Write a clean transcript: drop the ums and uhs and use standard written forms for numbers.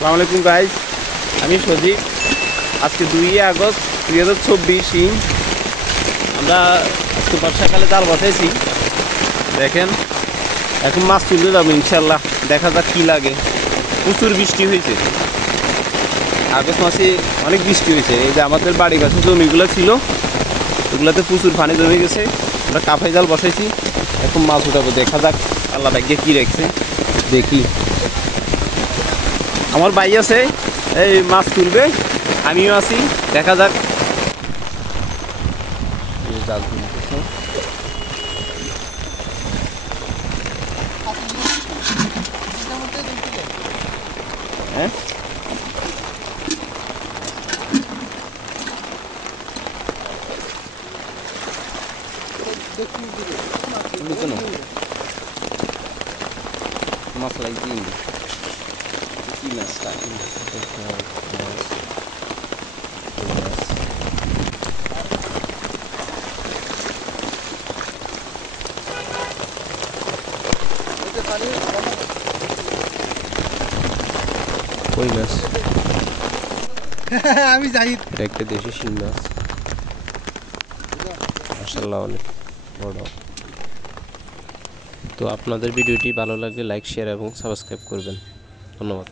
আসসালামু আলাইকুম গাইস, আমি সজীব। আজকে 2 আগস্ট 2024 আমরা আজকে বর্ষাকালে জাল বসাইছি। দেখেন এখন মাছ তুলতে যাবো ইনশাল্লাহ, দেখা যাক কি লাগে। প্রচুর বৃষ্টি হয়েছে, আগস্ট মাসে অনেক বৃষ্টি হয়েছে। এই যে আমাদের বাড়ি কাছে জমিগুলো ছিল ওগুলোতে প্রচুর পানি জমে গেছে। আমরা কাফাই জাল বসাইছি, এখন মাছ উঠাবো। দেখা যাক আল্লাহ ভাগ্যে কী রাখছে, দেখি। আমার ভাই আছে, এই মাছ তুলবে, আমিও আছি, দেখা যাক। জাল তুলতেছে, হ্যাঁ মাছ লাগছে কি মাছটা? কই মাছ? আমি যাই। একটা দেশি শিং মাছ, মাশাআল্লাহ অনেক বড়। তো আপনাদের ভিডিওটি ভালো লাগলে লাইক, শেয়ার এবং সাবস্ক্রাইব করবেন। ধন্যবাদ।